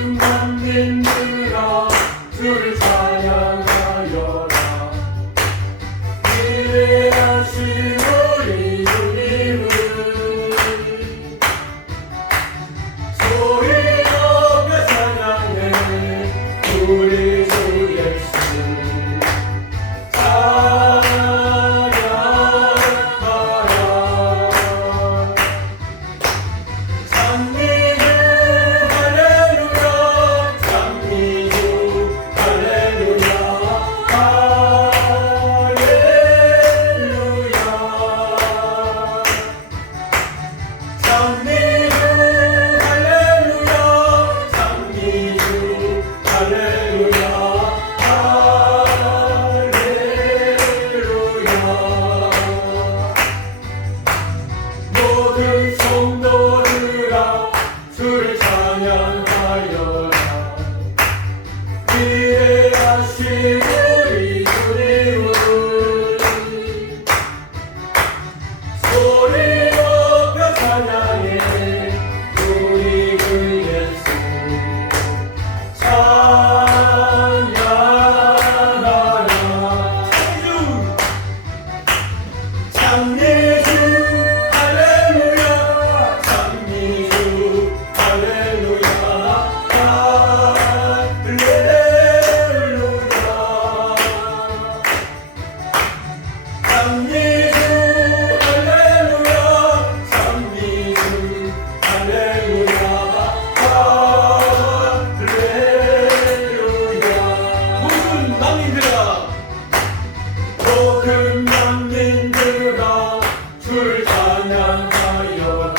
모든 만민들아 주를 찬양하여라. 위대하신 우리 주님을 소리 높여 찬양해. 우리 주 예수 모든 성도들아 주를 찬양하여라. 위대하신 우리 주님을 소리 높여 찬양해. 우리 주 예수 찬양하라. 장미주 모든 만민들아 주를 찬양하여라.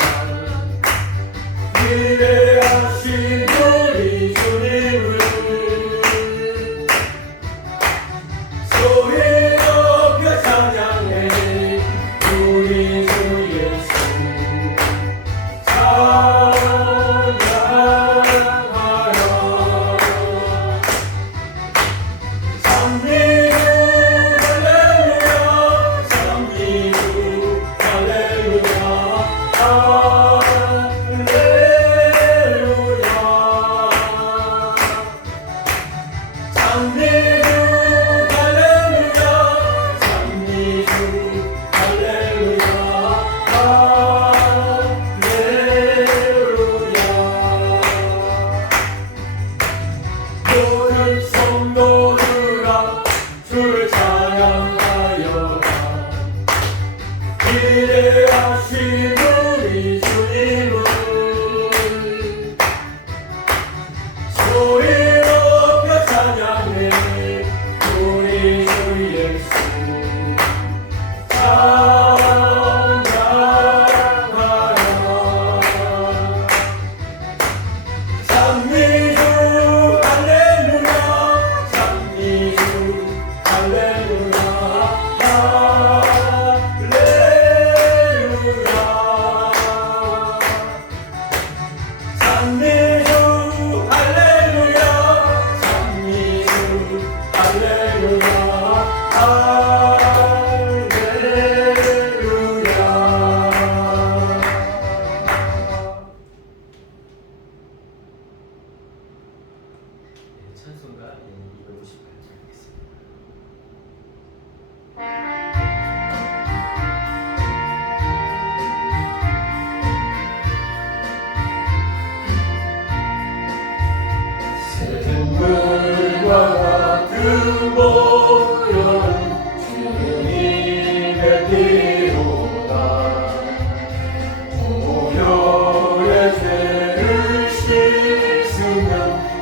위대하신 우리 주님을 소리 높여 찬양해. 우리 주 예수 찬양하라. 모든 성도들아 주를 찬양하여라. 위대하신 우리 주님을 소리 높여 찬양해. 우리 주 예수 찬송가 258장이겠습니다. 샘물과 같은 보혈 주님의 피로다. 보혈의 죄를 씻으면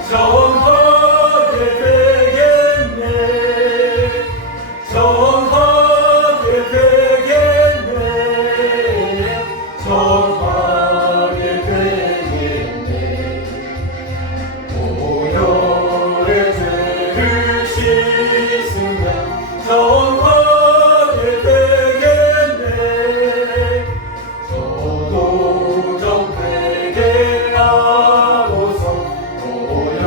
정하게 되겠네. 정하게 되겠네. 정하게 되겠네. 보혈의 죄를 씻으면 정하게 되겠네. 저도 좀 회개하고서 보혈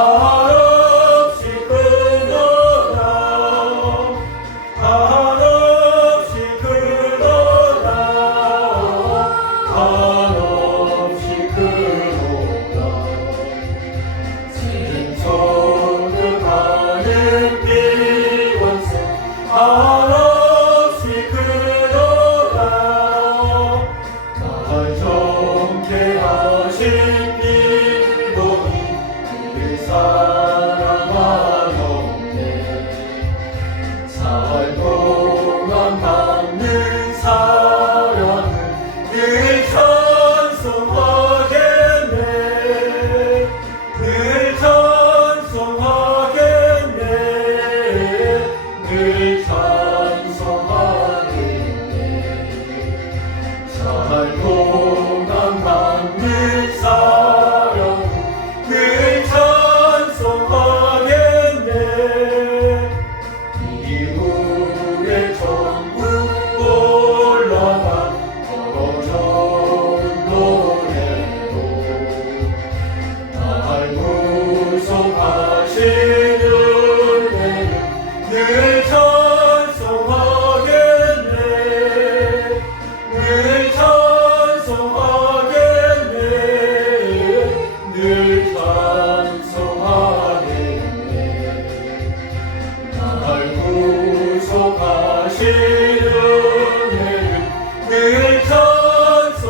한없이 크도다 한없이 크도다 한없이 크도다 지금 소득하는 비원세 한없이 크도다 날 정케 하신 비보니 그 사랑하였네 살 동안 받는 사랑을 늘 찬송하겠네 늘 찬송하겠네 늘 찬송하겠네 살 동안 받는 사랑을 늘 찬송하겠네 이후에 전국 올라간 어려운 노래로 날 구속하시는 은혜를 늘 찬송하겠네 늘 찬송하겠네 늘 찬송하겠네 날 구속하시는 은혜를 늘 찬송하겠네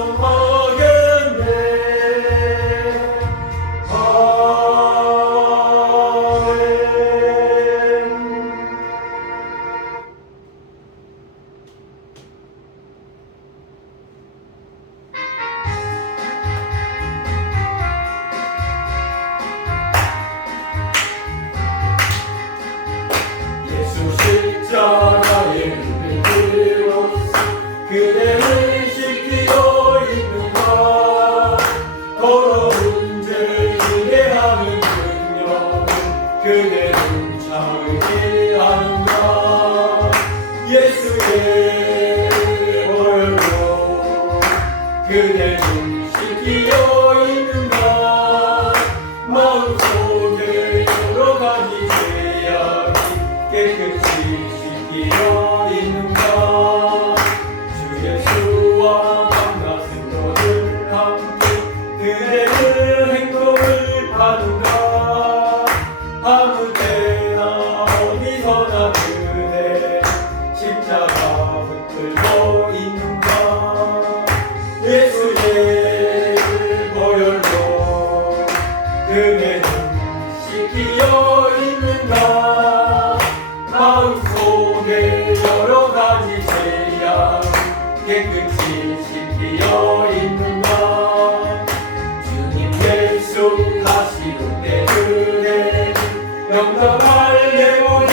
예수 십자가의 은혜로 그대를 지키어 있는가 더러운 죄 이해하는 능력을 그대를 참으게 하는가 예수의 보혈로 그대를 지키어 있는가 마음속에 여러 가지 죄악이 깨끗이 씻기어 있는가 주 예수와 만났은 너를 함께 그대를 행동을 파는가 아무 때나 어디서나 그대 십자가 붙들고 있는가 예수의 보혈로 그대는 씻기어 있는가 마음속에 여러 가지 죄악 깨끗이 씻기어 있는가 주님 예수 다시 그대를 영광할 예복이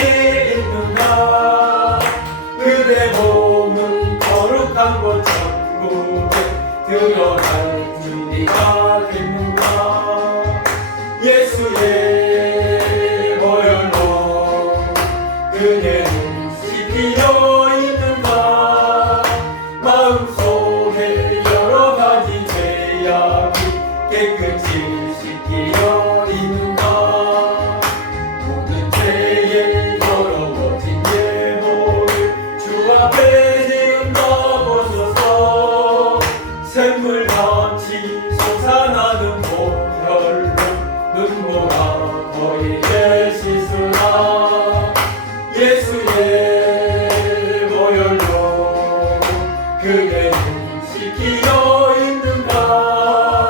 있는가 그대 몸은 거룩한 곳 천국에 들어갈 준비가 됐는가 예수의 보혈로 그대는 씻기어 있는가 마음속에 여러 가지 죄악이 깨끗이 씻기어 있는가 모든 죄에 더러워진 예복을 주 앞에 지은다보소서 샘물같이 솟아나는 보혈로 눈보라 너희의 씻으라 예수의 보혈로 그대는 씻기어 있는가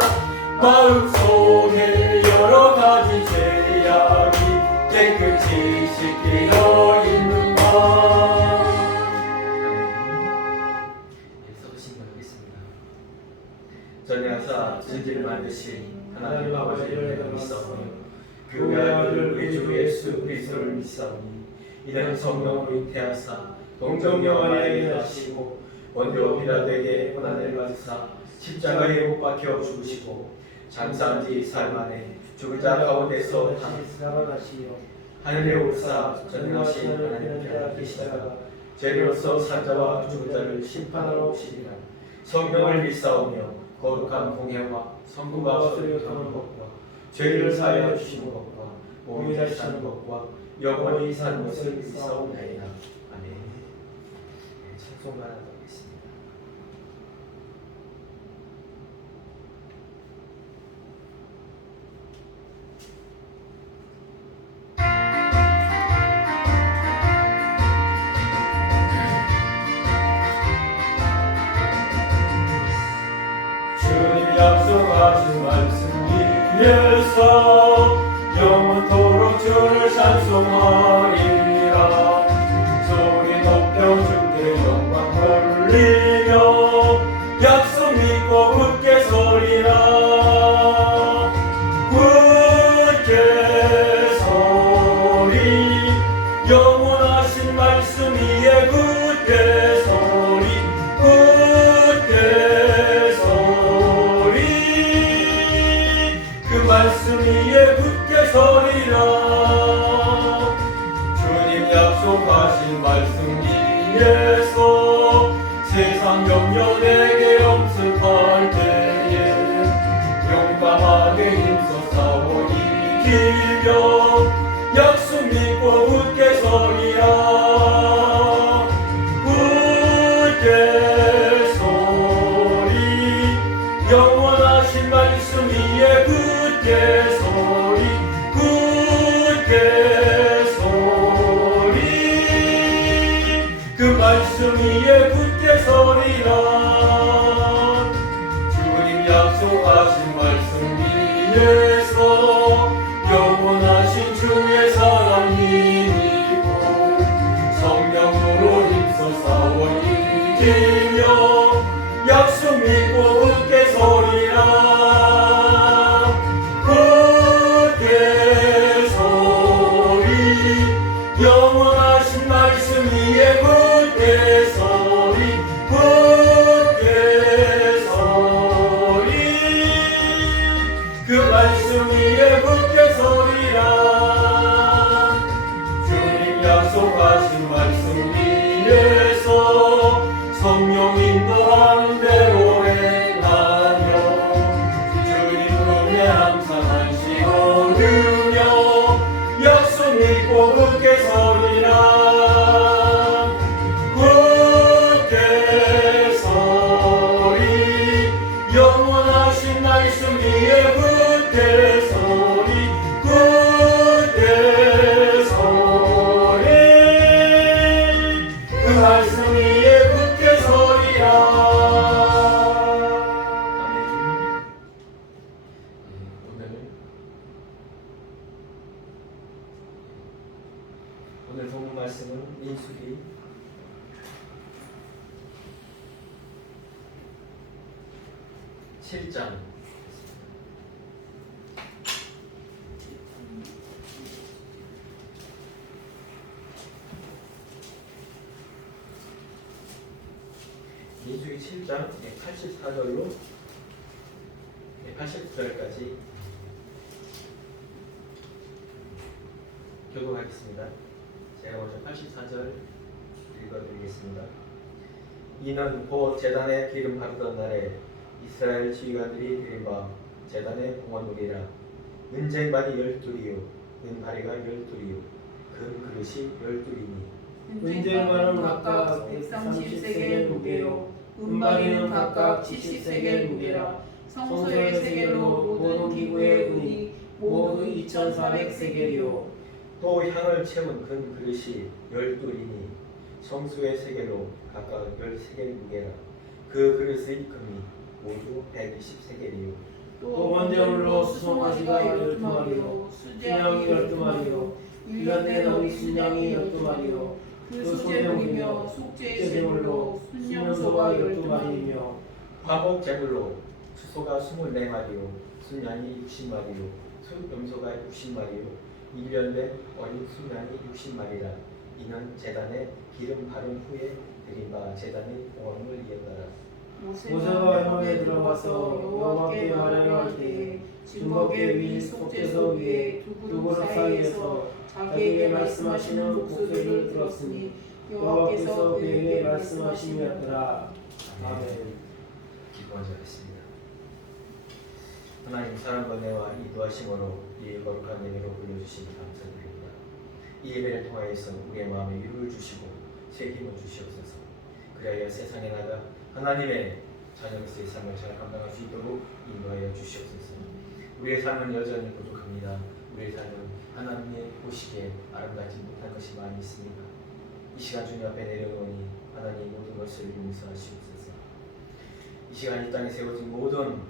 마음속에 여러 가지 죄악이 깨끗이 씻기어 있는가 서두신 거 하겠습니다. 전능하사 진리를 만드신 하나님 아버지를 믿사오니 그 아들 우리 주 예수 그리스도를 믿사오니 이는 성령으로 잉태하사 동정녀와에게 하시고 원조 빌라도에게 고난을 받으사 십자가에 못 박혀 죽으시고 장사한 지 사흘 만에 죽은 자 가운데서 다시 살아나시며 하늘에 오르사 전능하신 하나님 앞에 계시다가 죄로서 산자와 죽은 자를 심판하러 오시리라. 성령을 믿사오며 거룩한 공회와 성부가 수료하는 것과 죄를 사하여 주시는 것과 몸이 다시 사는 것과 영원히 사는 것을 믿사옵나이다. 아멘. 찬송만 하도록 하겠습니다. 주님 약속하신 말씀 위에서 영원토록 주를 찬송하리라. 소리 높여 주께 영광 돌리며 약속 믿고 굳게 서리라. 굳게 서리 영원하신 말씀 위에 굳게 서리 굳게 서리 그 말씀 위에 굳게 서리라. 주님 약속하신 말씀 위에서 세상 염려 내게 엄습할 때에 용감하게 힘써 싸워 이기며 약속 믿고 굳게 서리라. 굳게 서리 영원하신 말씀 위에 굳게 서리 굳게 서리 그 말씀 위에 굳게 서리라. 주님 약속하신 말씀 위에서 영원하신 주의 사랑 힘입고 성령으로 힘써 싸워 이기며 약속 믿고 굳게 서리라. 굳게 서리 영원하신 말씀 위에 굳게 서리 굳게 서리 그 말씀 위에 굳게 서리라. 주님 약속하신 말씀 위에서 성령 인도하는 대로 행하며 주님 은혜 항상 안식 얻으며 약속 믿고 굳게 서리라. 굳게 서리 영원하신 말씀 위에 굳게 서리 굳게 서리 그 말씀 위에 굳게 서리라. 아멘. 오늘 본문 말씀은 민수기 7장 민수기 7장 84절로 89절까지 교독하겠습니다. 제가 먼저 84절 읽어드리겠습니다. 이는 곧 제단에 기름 바르던 날에 이스라엘 지휘관들이 드린 제단의 공헌물이라. 은쟁반이 12이요 은바리가 12이요 금 그릇이 12이니 은쟁반은 각각 130세겔 무게요 은바리는 각각 70세겔 무게라. 성소의 세겔로 모든 기구의 은이 모두 2400세겔이요 또 향을 채운 금 그릇이 12이니 성수의 세겔로 각각 10세겔 무게라. 그 그릇의 금이 모두 120세겔이요 또 번제물로 수송아지가 12마리요 순양이 12마리요 1년된 어린 순양이 12마리요 그 속제물이며 속죄제물로 순염소가 12마리이며 화목 제물로 수소가 24마리요 순양이 60마리요 염소가 60마리요 1년된 어린 순양이 60마리라. 이는 제단에 기름 바른 후에 드린 제단의 공헌물이었더라. 모세가 회막에 들어가서 여호와께 말하려 때에 진벅의 위 속죄소 위에 두 그룹 사이에서 자기에게 말씀하시는 목소리를 들었으니 여호와께서 그에게 말씀하심이었더라. 아멘. 기도하자 하겠습니다. 하나님 사랑과 은혜와 인도하심으로 이 거룩한 예배로 불러주시니 감사드립니다. 이 예배를 통하여서 우리의 마음에 위로를 주시고 새 힘을 주시옵소서. 그리하여 세상에 나가 하나님의 자녀로서의 삶을 잘 감당할 수 있도록 인도하여 주시옵소서. 우리의 삶은 여전히 부족합니다. 우리의 삶은 하나님의 보시기에 아름답지 못한 것이 많이 있습니다. 이 시간 주님 앞에 내려놓으니 하나님 모든 것을 용서하시옵소서. 이 시간 이 땅에 세워진 모든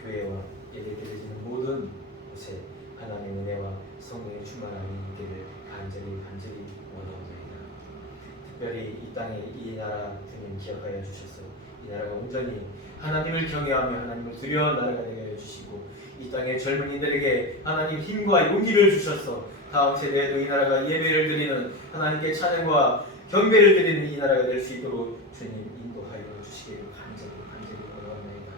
교회와 예배 드려지는 모든 곳에 하나님의 은혜와 성령의 충만함이 있기를 간절히 원하옵나이다. 특별히 이 땅에 이 나라 주님 기억하여 주셔서 이 나라가 온전히 하나님을 경외하며 하나님을 두려운 나라가 되게 하여 주시고 이 땅의 젊은이들에게 하나님 힘과 용기를 주셔서 다음 세대에도 이 나라가 예배를 드리는 하나님께 찬양과 경배를 드리는 이 나라가 될 수 있도록 주님 인도하여 주시기를 간절히 원하옵나이다.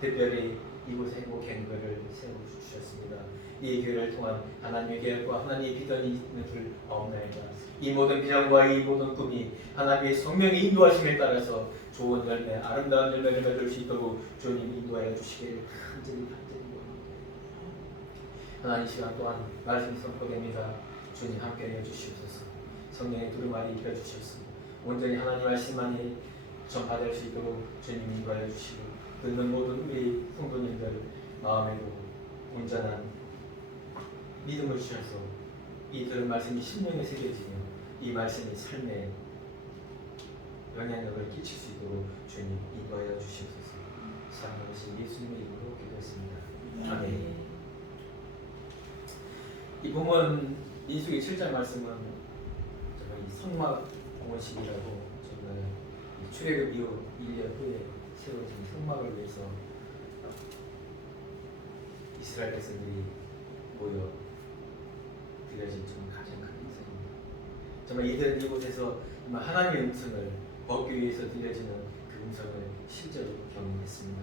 특별히 이곳에 행복한 교회를 세워주셨습니다. 이 교회를 통한 하나님의 계획과 하나님의 비전이 있는 줄 아옵나이다. 이 모든 비전과 이 모든 꿈이 하나님의 성령의 인도하심에 따라서 좋은 열매, 아름다운 열매를 맺을 수 있도록 주님 인도하여 주시기를 간절히 원합니다. 하나님 시간 또한 말씀 선포됩니다. 주님 함께하여 주시옵소서. 성령의 두루마리 입혀주시옵소서. 온전히 하나님 말씀만이 전파될 수 있도록 주님 인도하여 주시고 듣는 모든 우리 성도님들 마음에도 온전한 믿음을 주셔서 이 들은 말씀이 심령에 새겨지며 이 말씀이 삶에 영향력을 끼칠 수 있도록 주님 인도하여 주시옵소서. 사랑하신 예수님의 이름으로 기도했습니다. 아멘. 이 본문 민수기 7장 말씀은 정말 이 성막 공헌식이라고 정말 출애굽 이후 1년 후에 세워진 성막을 위해서 이스라엘 백성들이 모여 드려진 정말 가장 큰 인생입니다. 정말 이들은 이곳에서 정말 하나님의 음성을 벗기 위해서 드려지는 그 음성을 실제로 경험했습니다.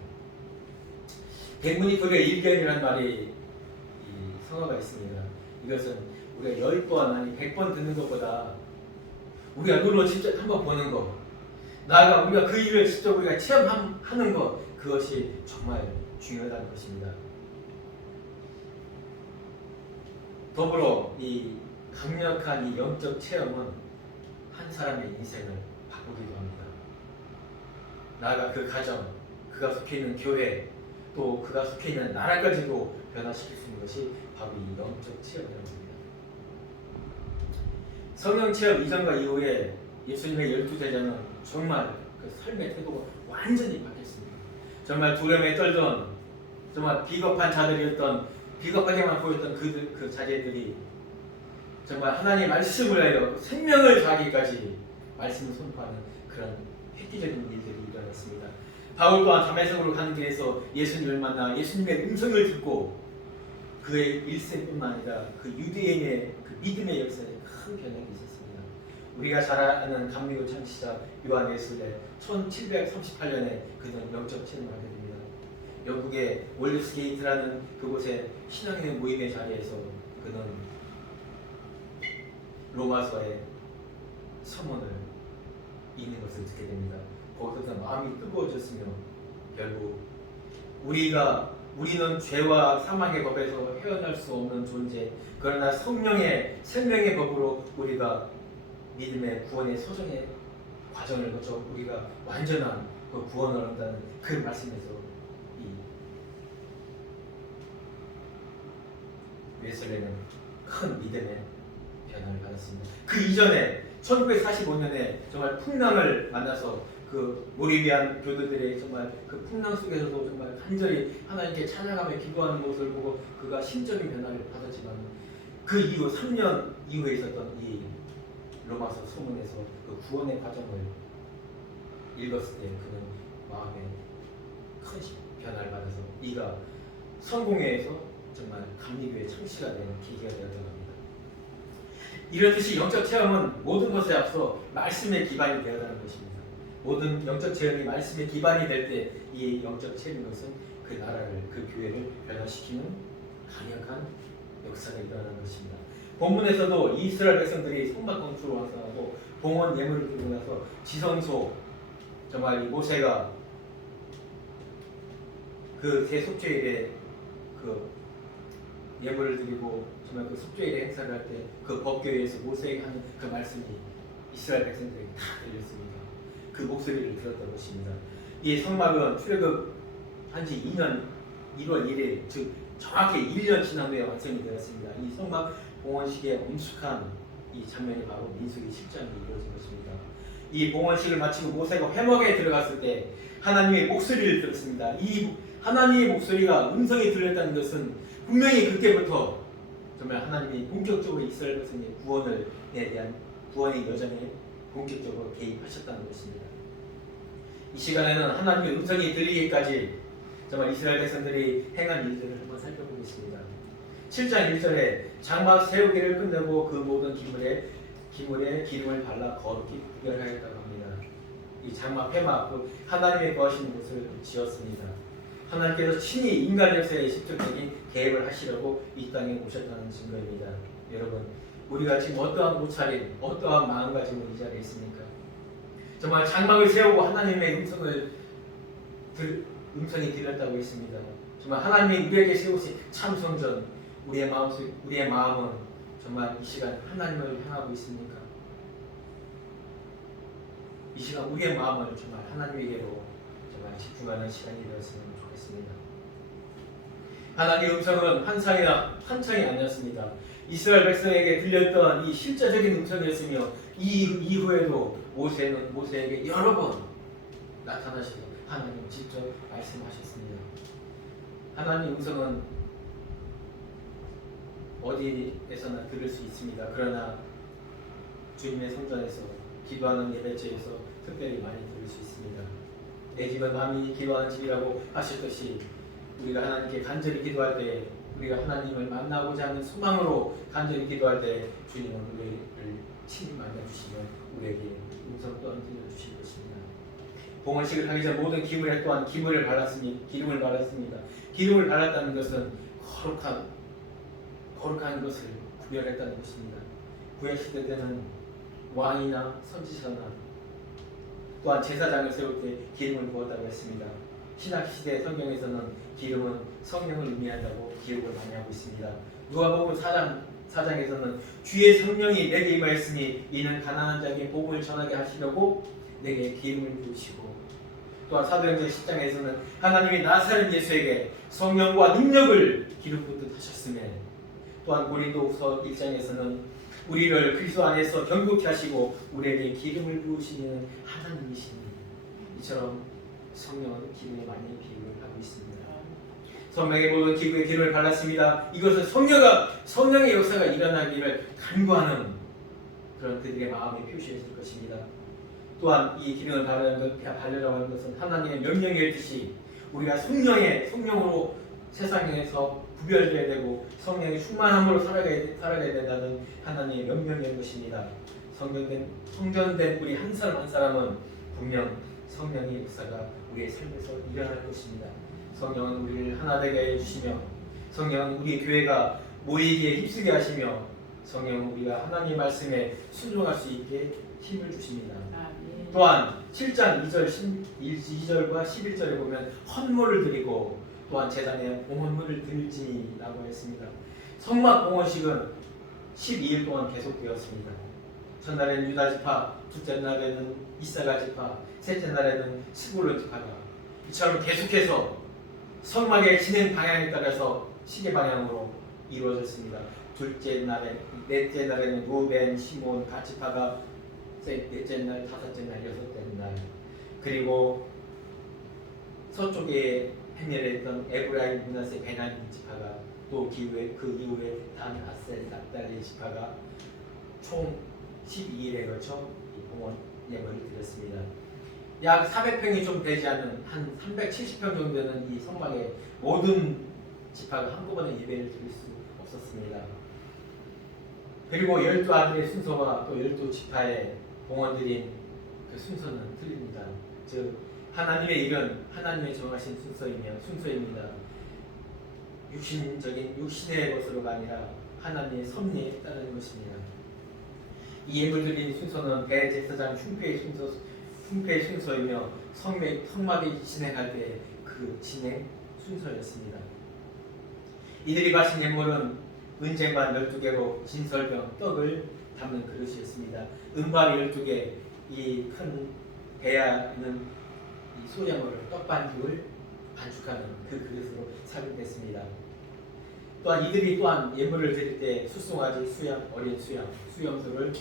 백문이 불여 일견이라는 말이 이 성어가 있습니다. 이것은 우리가 10번 아니 100번 듣는 것보다 우리가 눈으로 직접 한번 보는 것, 나아가 우리가 그 일을 직접 우리가 체험하는 것, 그것이 정말 중요하다는 것입니다. 더불어 이 강력한 이 영적 체험은 한 사람의 인생을 바꾸기도 합니다. 나아가 그 가정, 그가 속해 있는 교회, 또 그가 속해 있는 나라까지도 변화시킬 수 있는 것이 바로 이 영적 체험이라고 합니다. 성령 체험 이전과 이후에 예수님의 12제자는 정말 그 삶의 태도가 완전히 바뀌었습니다. 정말 두려움에 떨던 정말 비겁한 자들이었던, 비겁하게만 보였던 그 자제들이 정말 하나님의 말씀을 하여 생명을 다하기까지 말씀을 선포하는 그런 획기적인 일들이 일어났습니다. 바울 또한 다메섹으로 가는 길에서 예수님을 만나 예수님의 음성을 듣고 그의 일생뿐만 아니라 그 유대인의 그 믿음의 역사에 큰 변화가 있었습니다. 우리가 잘 아는 감리교 창시자 요한 웨슬레 1738년에 그는 영적 체험을 하게 됩니다. 영국의 월드스 게이트라는 그곳에 신앙의 모임의 자리에서 그는 로마서의 서문을 읽는 것을 듣게 됩니다. 거기서 마음이 뜨거워졌으며 결국 우리는 죄와 사망의 법에서 헤어날 수 없는 존재, 그러나 성령의 생명의 법으로 우리가 믿음의 구원의 소정의 과정을 거쳐 우리가 완전한 그 구원을 얻는다는 그 말씀에서 이 웨슬레는 큰 믿음의 변화를 받았습니다. 그 이전에 1945년에 정말 풍랑을 만나서 그 모리비안 교도들의 정말 그 풍랑 속에서도 정말 간절히 하나님께 찬양하며 기도하는 모습을 보고 그가 심적인 변화를 받았지만 그 이후 3년 이후에 있었던 이 로마서 소문에서 그 구원의 과정을 읽었을 때 그는 마음에 큰 변화를 받아서 이가 성공회에서 정말 감리교의 창시가 된 계기가 되었던 겁니다. 이렇듯이 영적 체험은 모든 것에 앞서 말씀의 기반이 되어가는 것입니다. 모든 영적 체험이 말씀의 기반이 될 때 이 영적 체험인 것은 그 나라를, 그 교회를 변화시키는 강력한 역사가 일어나는 것입니다. 본문에서도 이스라엘 백성들이 성막 건축을 완성하고 봉헌 예물을 드리고 나서 지성소, 정말 이 모세가 그 대속죄일에 그 예물을 드리고 정말 그 속죄일의 행사를 할 때 그 법궤에서 모세에게 하는 그 말씀이 이스라엘 백성들에게 다 들렸습니다. 그 목소리를 들었던 것입니다. 이 성막은 출애굽한 지 2년 1월 1일 즉 정확히 1년 지난 후에 완성이 되었습니다. 이 성막 봉헌식의 엄숙한 이 장면이 바로 민수기 7장에 이루어진 것입니다. 이 봉헌식을 마치고 모세가 회막에 들어갔을 때 하나님의 목소리를 들었습니다. 이 하나님의 목소리가 음성이 들렸다는 것은 분명히 그때부터 정말 하나님이 본격적으로 이스라엘 백성의 구원에 대한 구원의 여정에 본격적으로 개입하셨다는 것입니다. 이 시간에는 하나님의 음성이 들리기까지 정말 이스라엘 백성들이 행한 일들을 한번 살펴보겠습니다. 7장 1절에 장막 세우기를 끝내고 그 모든 기물에 기름을 발라 거룩히 구별하였다고 합니다. 이 장막 회막 하나님의 거하시는 곳을 지었습니다. 하나님께서 친히 인간 역사에 직접적인 개입을 하시려고 이 땅에 오셨다는 증거입니다. 여러분, 우리가 지금 어떠한 옷차림, 어떠한 마음가짐으로 이 자리에 있습니까? 정말 장막을 세우고 하나님의 음성이 들렸다고 했습니다. 정말 하나님이 우리에게 세우신 참 성전, 우리의 마음은 정말 이 시간 하나님을 향하고 있습니까? 이 시간 우리의 마음을 정말 하나님에게로 정말 집중하는 시간이 되었으면 좋겠습니다. 하나님의 음성은 한창이 아니었습니다. 이스라엘 백성에게 들렸던 이 실제적인 음성이었으며 이 이후에도 모세에게 여러 번 나타나시고 하나님 직접 말씀하셨습니다. 하나님 음성은 어디에서나 들을 수 있습니다. 그러나 주님의 성전에서 기도하는 예배처에서 특별히 많이 들을 수 있습니다. 내 집은 남이 기도하는 집이라고 하셨듯이 우리가 하나님께 간절히 기도할 때 우리가 하나님을 만나고자 하는 소망으로 간절히 기도할 때 주님은 우리를 친히 만나주시며 우리에게 음성 또한 들려주실 것입니다. 봉헌식을 하기 전 모든 기물에 또한 기름을 발랐습니다. 기름을 발랐다는 것은 거룩한 것을 구별했다는 것입니다. 구약시대 때는 왕이나 선지자나 또한 제사장을 세울 때 기름을 부었다고 했습니다. 신약시대 성경에서는 기름은 성령을 의미한다고 기록을 많이 하고 있습니다. 누가복음 4장에서는 주의 성령이 내게 임하였으니 이는 가난한 자에게 복음을 전하게 하시려고 내게 기름을 부으시고, 또한 사도행전 10장에서는 하나님이 나사렛 예수에게 성령과 능력을 기름 붓듯 하셨음에, 또한 고린도후서 1장에서는 우리를 그리스도 안에서 경고케 하시고 우리에게 기름을 부으시는 하나님이시니, 이처럼 성령은 기름에 많이 비유를 하고 있습니다. 성령의 모든 기구에 기름을 발랐습니다. 이것은 성령의 역사가 일어나기를 간구하는 그런 그들의 마음의 표시였을 것입니다. 또한 이 기름을 바르라고 하는 것은 하나님의 명령의 뜻이 우리가 성령으로 세상에서 구별되어야 되고 성령의 충만함으로 살아가야 된다는 하나님의 명령인 것입니다. 성전된 우리 한 사람 한 사람은 분명 성령의 역사가 우리의 삶에서 일어날 것입니다. 성령은 우리를 하나 되게 해주시며, 성령은 우리 교회가 모이기에 힘쓰게 하시며, 성령은 우리가 하나님의 말씀에 순종할 수 있게 힘을 주십니다. 또한 7장 2절과 11절에 보면 헌물을 드리고 또한 제단에 봉헌물을 들지라고 했습니다. 성막 봉헌식은 12일 동안 계속되었습니다. 첫날에는 유다 지파, 둘째 날에는 이사가 지파, 셋째 날에는 스불론 지파가 이처럼 계속해서 성막의 진행 방향에 따라서 시계 방향으로 이루어졌습니다. 넷째 날에는 루벤, 시몬, 갓 지파가 넷째 날, 다섯째 날, 여섯째 날, 그리고 서쪽에 행렬했던 에브라임, 므낫세, 베냐민 지파가 또 그 이후에 단, 아셀, 납달리 지파가 총 12일에 걸쳐 이 봉헌 예물을 드렸습니다. 약 400평이 좀 되지 않는 한 370평 정도 되는 이 성막에 모든 지파가 한꺼번에 예배를 드릴 수 없었습니다. 그리고 12아들의 순서와 또 12지파의 봉헌 드린 그 순서는 틀립니다. 즉 하나님의 일은 하나님의 정하신 순서입니다. 육신의 것으로가 아니라 하나님의 섭리에 따르는 것입니다. 이 예물 드린 순서는 대제사장 흉패의 순서이며 성막이 진행할 때 그 진행 순서였습니다. 이들이 바친 예물은 은쟁반 12개로 진설병 떡을 담는 그릇이었습니다. 은발 12개, 이 큰 대야는 이 소재물을 떡반죽을 반죽하는 그 그릇으로 사용됐습니다. 또한 이들이 또한 예물을 드릴 때 숫송아지, 수양, 어린 수양, 수염소를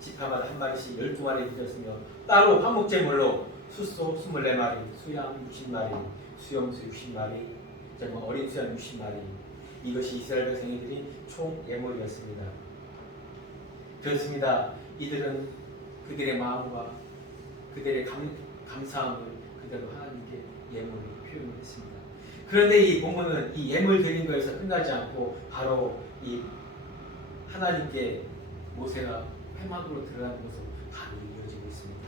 지파마다 한 마리씩 12마리 드렸으며 따로 화목제물로 숫소 24마리, 수양 60마리, 수염소 60마리, 어린 수양 60마리, 이것이 이스라엘 백성이 드린 총 예물이었습니다. 그렇습니다. 이들은 그들의 마음과 그들의 감사함을 그대로 하나님께 예물을 표현했습니다. 그런데 이 본문은 이 예물 드린 것에서 끝나지 않고 바로 이 하나님께 모세가 회막으로 들어가는 것으로 바로 이어지고 있습니다.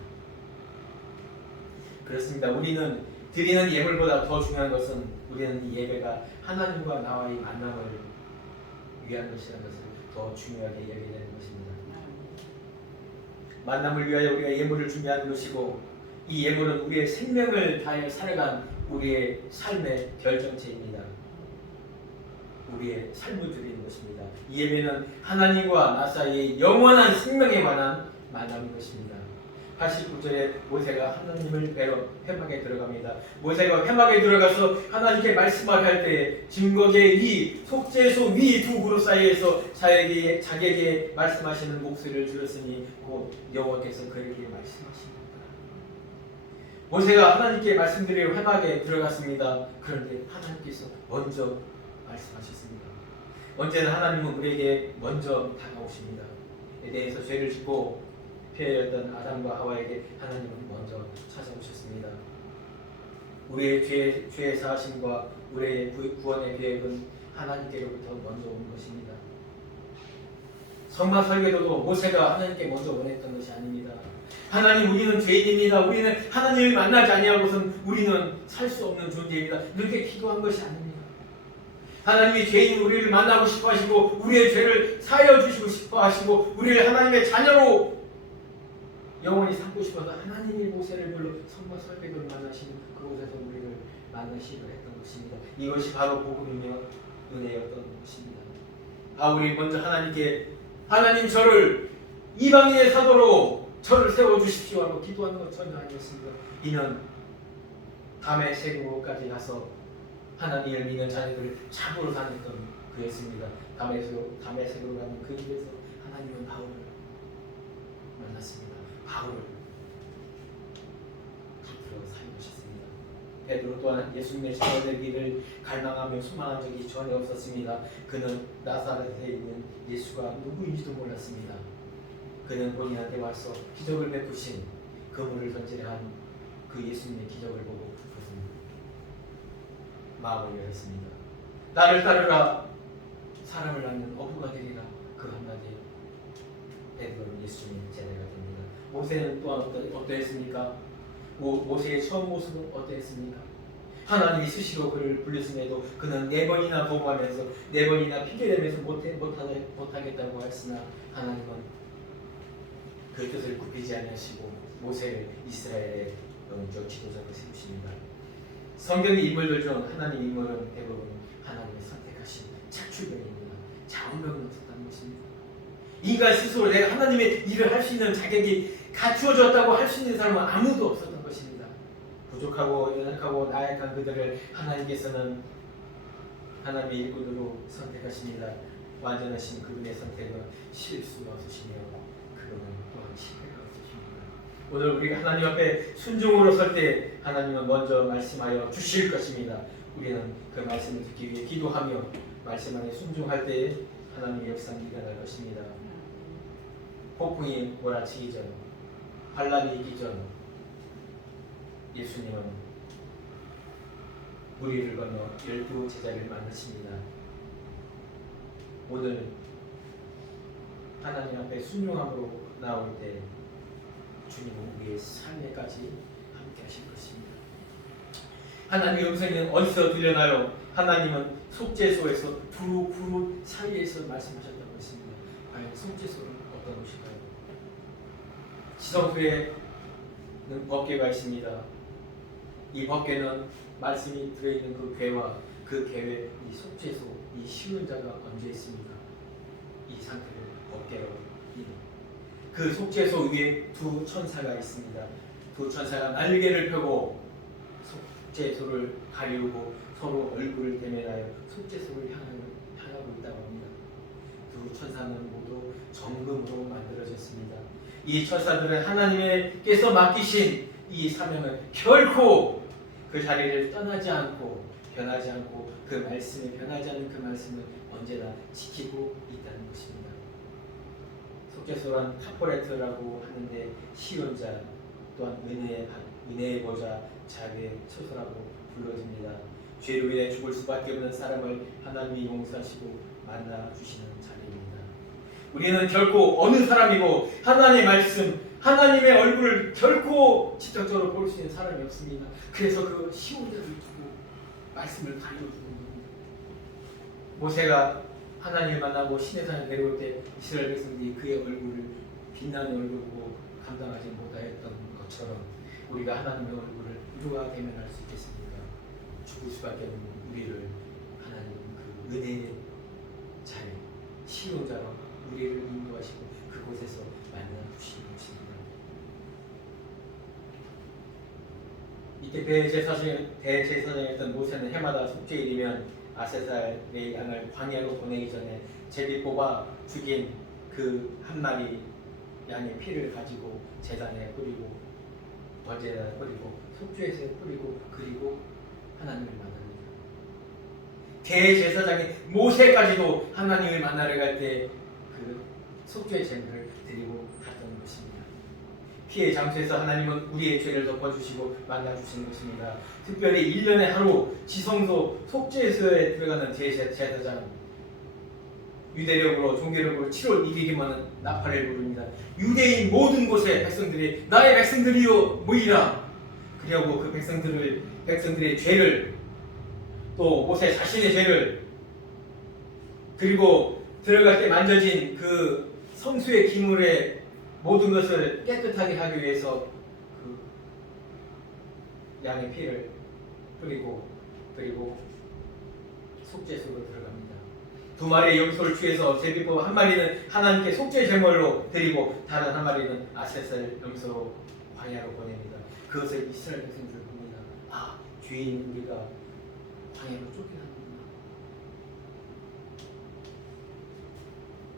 그렇습니다. 우리는 드리는 예물보다 더 중요한 것은 우리는 이 예배가 하나님과 나와의 만남을 위한 것이라는 것을 더 중요하게 여겨야 되는 것입니다. 만남을 위하여 우리가 예물을 준비하는 것이고 이 예물은 우리의 생명을 다해 살아간 우리의 삶의 결정체입니다. 우리의 삶을 드리는 것입니다. 이 예배는 하나님과 나 사이의 영원한 생명에 관한 만남인 것입니다. 89절에 모세가 하나님을 뵈러 회막에 들어갑니다. 모세가 회막에 들어가서 하나님께 말씀을 할 때 증거계 위, 속죄소 위 두 그릇 사이에서 자기에게 말씀하시는 목소리를 들었으니 곧 여호와께서 그에게 말씀하십니다. 모세가 하나님께 말씀드리러 회막에 들어갔습니다. 그런데 하나님께서 먼저 말씀하셨습니다. 언제나 하나님은 우리에게 먼저 다가오십니다. 에덴에서 죄를 짓고 피해였던 아담과 하와에게 하나님은 먼저 찾아오셨습니다. 우리의 죄의 사하심과 우리의 구원의 계획은 하나님께로부터 먼저 온 것입니다. 성막 설계도도 모세가 하나님께 먼저 원했던 것이 아닙니다. 하나님, 우리는 죄인입니다. 우리는 하나님을 만나지 아니하고선 우리는 살 수 없는 존재입니다. 이렇게 기도한 것이 아닙니다. 하나님이 죄인 우리를 만나고 싶어 하시고 우리의 죄를 사하여 주시고 싶어 하시고 우리를 하나님의 자녀로 영원히 삼고 싶어서 하나님이 모세를 불러 성막 설계도를 만나시는 그곳에서 우리를 만나시려 했던 것입니다. 이것이 바로 복음이며 은혜였던 것입니다. 바울이 먼저 하나님께 하나님 저를 이방인의 사도로 저를 세워주십시오 하고 기도하는 것 전혀 아니었습니다. 이는 담의 세계로까지 가서 하나님을 믿는 자녀들을 잡으러 다녔던 그였습니다. 담의 세계로 가는 그 길에서 하나님은 바울을 만났습니다. 바울을 붙들어 사용하셨습니다. 베드로 또한 예수님의 제자되기를 갈망하며 소망한 적이 전혀 없었습니다. 그는 나사렛에 있는 예수가 누구인지도 몰랐습니다. 그는 본인한테 와서 기적을 베푸신 그물을 던지려 한 그 예수님의 기적을 보고 그것은 마음을 열었습니다. 나를 따르라, 사람을 낳는 어부가 되리라. 그 한마디에 베드로는 예수님의 제자가 됩니다. 모세는 또한 어떠했습니까? 모세의 처음 모습은 어떠했습니까? 하나님이 수시로 그를 불렀음에도 그는 4번이나 도망하면서 4번이나 핑계대면서 못하겠다고 했으나 하나님은 그 뜻을 굽히지 아니하시고 모세를 이스라엘의 영적 지도자로 세우십니다. 성경의 인물들 중 하나님 인물은 대부분 하나님의 선택하신 착출병입니다. 자원력은 없었다는 것입니다. 인간 스스로 내가 하나님의 일을 할 수 있는 자격이 갖추어졌다고 할 수 있는 사람은 아무도 없었던 것입니다. 부족하고 연약하고 나약한 그들을 하나님께서는 하나님의 일꾼으로 선택하십니다. 완전하신 그분의 선택은 실수가 없으시며 그분은 또한 실패가 없으십니다. 오늘 우리가 하나님 앞에 순종으로 설 때 하나님은 먼저 말씀하여 주실 것입니다. 우리는 그 말씀을 듣기 위해 기도하며 말씀 안에 순종할 때에 하나님의 역사는 일어날 것입니다. 폭풍이 몰아치기 전, 환란이 있기 전 예수님은 무리를 건너 12 제자를 만나십니다. 오늘 하나님 앞에 순종함으로 나올 때 주님은 우리의 삶에까지 함께 하실 것입니다. 하나님의 음성은 어디서 들려나요? 하나님은 속죄소에서 두 그릇 사이에서 말씀하셨다고 했습니다. 과연 속죄소는 어떤 곳일까요? 지성소에는 법궤가 있습니다. 이 법궤는 말씀이 들어있는 그 궤와 그 궤의 이 속죄소, 이 시운자가 얹어 있습니까? 이 상태를 벗게로 그 속죄소 위에 두 천사가 있습니다. 두 천사가 날개를 펴고 속죄소를 가리우고 서로 얼굴을 대면하여 속죄소를 향하고 있다고 합니다. 두 천사는 모두 정금으로 만들어졌습니다. 이 천사들은 하나님께서 맡기신 이 사명을 결코 그 자리를 떠나지 않고 변하지 않고 그 말씀에 변하지 않는 그 말씀을 언제나 지키고 있다는 것입니다. 속죄소란 카포레트라고 하는데 시온자 또한 은혜의 보좌 자비의 처소라고 불러집니다. 죄로 인해 죽을 수밖에 없는 사람을 하나님이 용서하시고 만나 주시는 자리입니다. 우리는 결코 어느 사람이고 하나님의 말씀, 하나님의 얼굴을 결코 직접적으로 볼 수 있는 사람이 없습니다. 그래서 그 시온자를 두고 말씀을 가려주는 겁니다. 모세가 하나님을 만나고 시내산에 내려올 때 이스라엘 백성들이 그의 얼굴을 빛나는 얼굴을 보고 감당하지 못하였던 것처럼 우리가 하나님의 얼굴을 누가 대면할 수 있겠습니까? 죽을 수밖에 없는 우리를 하나님 그 은혜의 자리, 시온자로 우리를 인도하시고 그곳에서 만나 주시는 것입니다. 이때 대제사장이었던 모세는 해마다 속죄일이면 아세살의 양을 광야로 보내기 전에 제비 뽑아 죽인 그 한 마리 양의 피를 가지고 제단에 뿌리고 번제에다 뿌리고 속죄소에 뿌리고 그리고 하나님을 만납니다. 대제사장이 모세까지도 하나님을 만나러 갈 때 그 속죄 제물을 드리고 갔던 것입니다. 피의 장소에서 하나님은 우리의 죄를 덮어주시고 만나주시는 것입니다. 특별히 1년에 하루 지성소 속죄소에 들어가는 제사장 유대력으로 종교력으로 7월 1일이면 나팔을 부릅니다. 유대인 모든 곳에 백성들이 나의 백성들이여 모이라. 그리고 그 백성들의 죄를 또 모세 자신의 죄를 그리고 들어갈 때 만져진 그 성수의 기물의 모든 것을 깨끗하게 하기 위해서 그 양의 피를 뿌리고 그리고 속죄소로 들어갑니다. 두 마리의 염소를 취해서 제비뽑아 한 마리는 하나님께 속죄 제물로 드리고 다른 한 마리는 아세살 염소로 광야로 보냅니다. 그것을 이스라엘 백성들 봅니다. 아, 죄인 우리가 광야로 쫓겨났구나.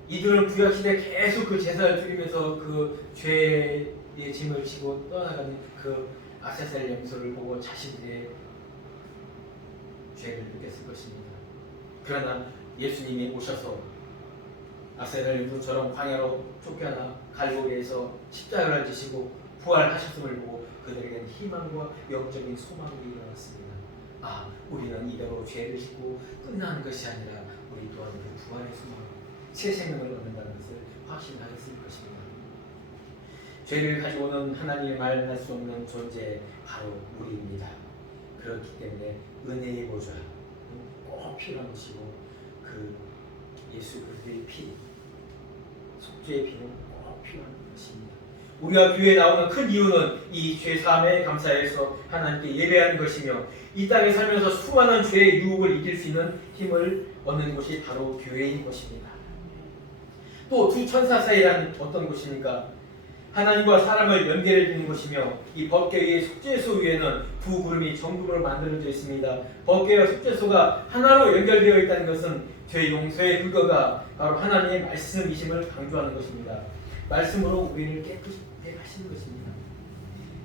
이들은 구약시대 계속 그 제사를 드리면서 그 죄의 짐을 지고 떠나가는 그 아세살 염소를 보고 자신들의 죄를 느꼈을 것입니다. 그러나 예수님이 오셔서 아세살 염소처럼 광야로 쫓겨나 갈보리에서 십자가를 지시고 부활하셨음을 보고 그들에게는 희망과 영적인 소망이 일어났습니다. 아, 우리는 이대로 죄를 짓고 끝나는 것이 아니라 우리 또한 그 부활의 소망, 새 생명을 얻는다는 것을 확신하였을 것입니다. 죄를 가져오는 하나님의 만날 수 없는 존재 바로 우리입니다. 그렇기 때문에 은혜의 보좌 꼭 필요한 것이고 그 예수 그리스도의 피, 속죄의 피는 꼭 필요한 것입니다. 우리가 교회에 나오는 큰 이유는 이 죄사함에 감사해서 하나님께 예배하는 것이며 이 땅에 살면서 수많은 죄의 유혹을 이길 수 있는 힘을 얻는 곳이 바로 교회인 것입니다. 또 두 천사 사이란 어떤 곳입니까? 하나님과 사람을 연결해 주는 것이며 이 법궤의 속죄소 위에는 두 구름이 정금으로 만들어져 있습니다. 법궤와 속죄소가 하나로 연결되어 있다는 것은 죄 용서의 근거가 바로 하나님의 말씀이심을 강조하는 것입니다. 말씀으로 우리를 깨끗하게 하시는 것입니다.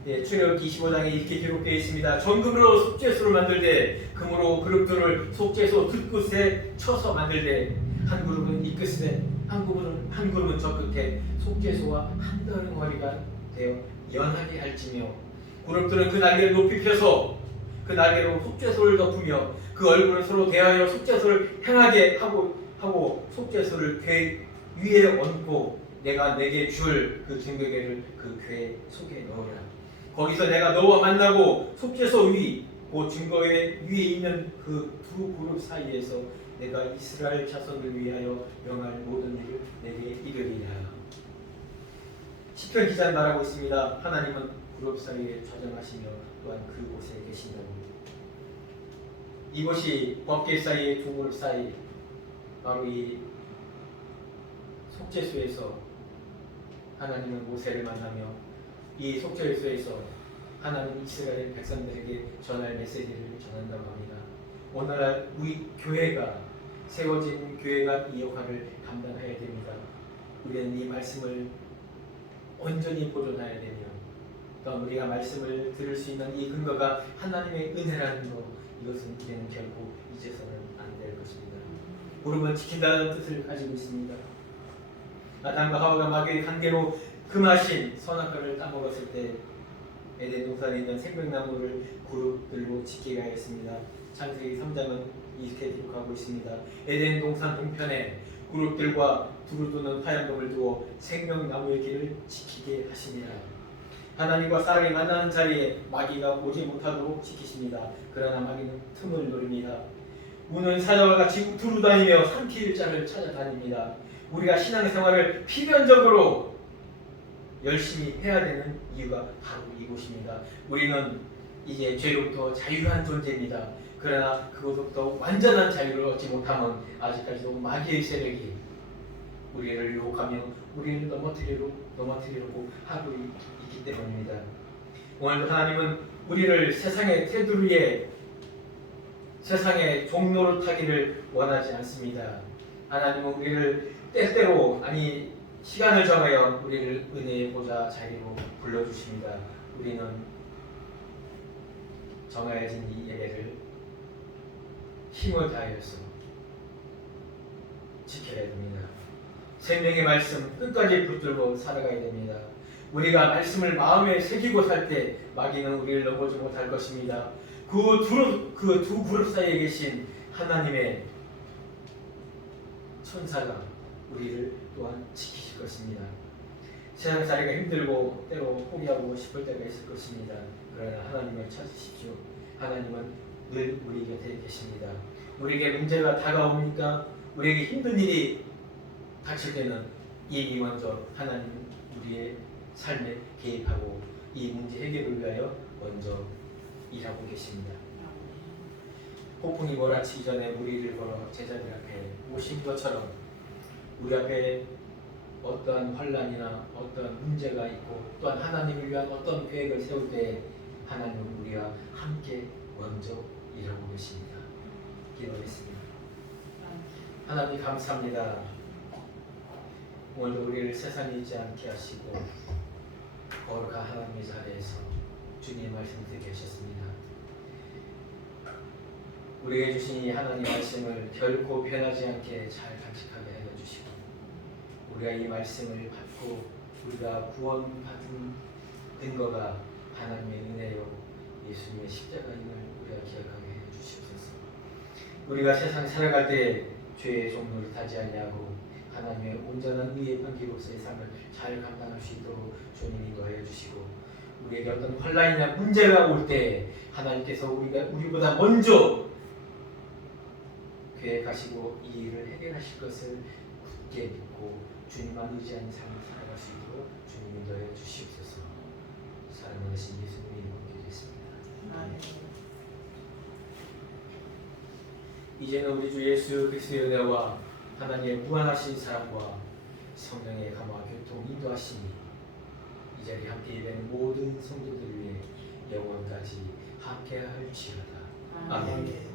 예, 출애굽기 25장에 이렇게 기록되어 있습니다. 정금으로 속죄소를 만들되 금으로 그룹들을 속죄소 뒷끝에 쳐서 만들되 한 그룹은 이 끝에 한 그룹은 저 끝에 속죄소와 한 덩어리가 되어 연하게 할지며 그룹들은 그 날개를 높이 펴서 그 날개로 속죄소를 덮으며 그 얼굴을 서로 대하여 속죄소를 향하게 하고 속죄소를 궤 위에 얹고 내가 내게 줄 그 증거궤를 그 궤 속에 넣으라. 거기서 내가 너와 만나고 속죄소 위, 그 증거궤 위에 있는 그 두 그룹 사이에서 내가 이스라엘 자손을 위하여 명할 모든 일을 내게 이르리라. 시편 기자는 말하고 있습니다. 하나님은 그룹 사이에 좌정하시며 또한 그곳에 계신다고. 이곳이 법궤 사이의 두 그룹 사이, 바로 이 속죄소에서 하나님은 모세를 만나며 이 속죄소에서 하나님 이스라엘 백성들에게 전할 메시지를 전한다고 합니다. 오늘날 우리 교회가 세워진 교회가 이 역할을 감당해야 됩니다. 우리는 이 말씀을 온전히 보존해야 되며 또 우리가 말씀을 들을 수 있는 이 근거가 하나님의 은혜라는 것, 이것은 우리는 결코 잊어서는 안 될 것입니다. 무릎은 지킨다는 뜻을 가지고 있습니다. 아담과 하와가 마귀의 관계로 금하신 선악과를 따먹었을 때 에덴 동산에 있는 생명나무를 그룹들로 지키게 하였습니다. 창세기 3장은 이렇게 기록하고 있습니다. 에덴 동산 동편에 그룹들과 두루두는 화양금을 두어 생명나무의 길을 지키게 하시니라. 하나님과 사람이 만나는 자리에 마귀가 오지 못하도록 지키십니다. 그러나 마귀는 틈을 노립니다. 우는 사자와 같이 두루다니며 삼킬 자를 찾아다닙니다. 우리가 신앙생활을 필연적으로 열심히 해야 되는 이유가 바로 이곳입니다. 우리는 이제 죄로부터 자유한 존재입니다. 그러나 그것부터 완전한 자유를 얻지 못하면 아직까지도 마귀의 세력이 우리를 유혹하며 우리를 넘어뜨리려고 하고 있기 때문입니다. 오늘도 하나님은 우리를 세상의 테두리에 세상의 종로를 타기를 원하지 않습니다. 하나님은 우리를 때때로 시간을 정하여 우리를 은혜의 보좌 자리로 불러주십니다. 우리는 정해진 이 예배를 힘을 다해서 지켜야 됩니다. 생명의 말씀 끝까지 붙들고 살아가야 됩니다. 우리가 말씀을 마음에 새기고 살 때 마귀는 우리를 넘어지 못할 것입니다. 그 두 그룹 사이에 계신 하나님의 천사가 우리를 또한 지키실 것입니다. 세상살이가 힘들고 때로 포기하고 싶을 때가 있을 것입니다. 그러나 하나님을 찾으십시오. 하나님은 늘 우리 곁에 계십니다. 우리에게 문제가 다가오니까 우리에게 힘든 일이 닥칠 때는 이미 먼저 하나님 우리의 삶에 개입하고 이 문제 해결을 위하여 먼저 일하고 계십니다. 폭풍이 몰아치기 전에 무리를 걸어 제자들 앞에 오신 것처럼 우리 앞에 어떠한 환난이나 어떠한 문제가 있고 또한 하나님을 위한 어떤 계획을 세울 때 하나님은 우리와 함께 먼저 일하고 계십니다. 기도하겠습니다. 하나님 감사합니다. 오늘도 우리를 세상에 있지 않게 하시고 거룩한 하나님의 자리에서 주님의 말씀을 듣게 하셨습니다. 우리에게 주신 이 하나님 말씀을 결코 변하지 않게 잘 간직하게 하여 주시고 우리가 이 말씀을 받고 우리가 구원받은 근거가 하나님의 은혜요 예수님의 십자가임을 우리가 기억하게 해 주시옵소서. 우리가 세상에 살아갈 때 죄의 종로를 타지 아니하고 하나님의 온전한 의의 편기로서의 삶을 잘 감당할 수 있도록 주님이 인도하여 주시고 우리에게 어떤 환난이나 문제가 올 때 하나님께서 우리보다 먼저 계획하시고 이 일을 해결하실 것을 굳게 믿고 주님만 의지하는 삶을 살아갈 수 있도록 주님 인도하여 주시옵소서. 사랑하는 예수님의 이름으로 기도했습니다. 이제는 우리 주 예수 그리스도의 은혜와 하나님의 무한하신 사랑과 성령의 감화 교통 인도하심이 이 자리에 함께 예배하는 모든 성도들 위해 영원까지 함께할지어다. 아멘.